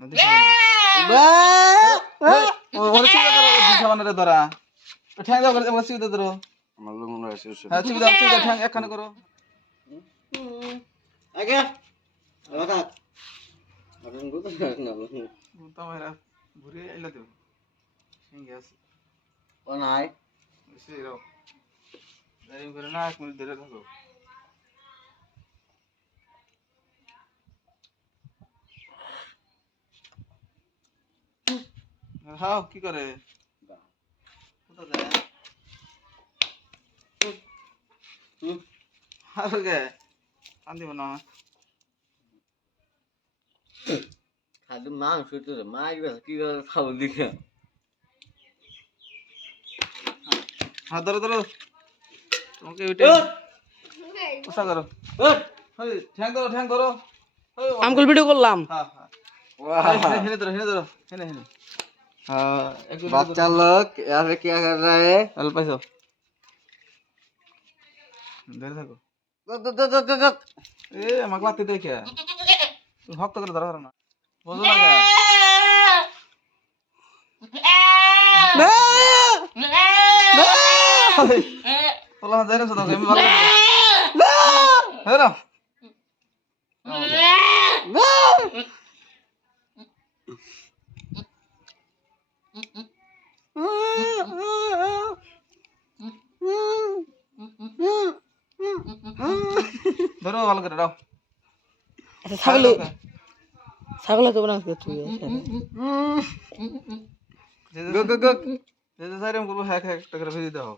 নদী ওরে চিন্তা করো দিশা বানারে ধরা ঠ্যাং দাও করে চিন্তা ধরো আমার মনে হয় হ্যাঁ চিন্তা ঠ্যাং একখানে করো আগে কথা আপনি বুঝতে পারেন না তোমারা ঘুরে আইলা দেব সিঙ্গে আছে ও নাই সেই রো দাঁড়িয়ে করে না 1 মিনিট ধরে থাকো হাও কি করে কোথা যায় আরে গে কান্দি না খালি মাংস তো মাইবে কি করে খাবো দেখে হ্যাঁ ধরো ধরো তোমাকে উঠে উষা করো ওই ঠ্যাং ধরো আমকুল ভিডিও করলাম হ্যাঁ হ্যাঁ হেনে ধরো হেনে हाँ बच्चा लोग यहाँ पे क्या कर रहा है चल पैसा धर थको ए मगला ते देखे तू हक तो कर धरा ना बोलो ना क्या बोला जरा सुनो मैं बात है ना ধরো ভালো করে দাও আচ্ছা ছাগল তো বানাস তুই যে যে সাইরাম করবো হ্যাক একটা করে ভেজে দাও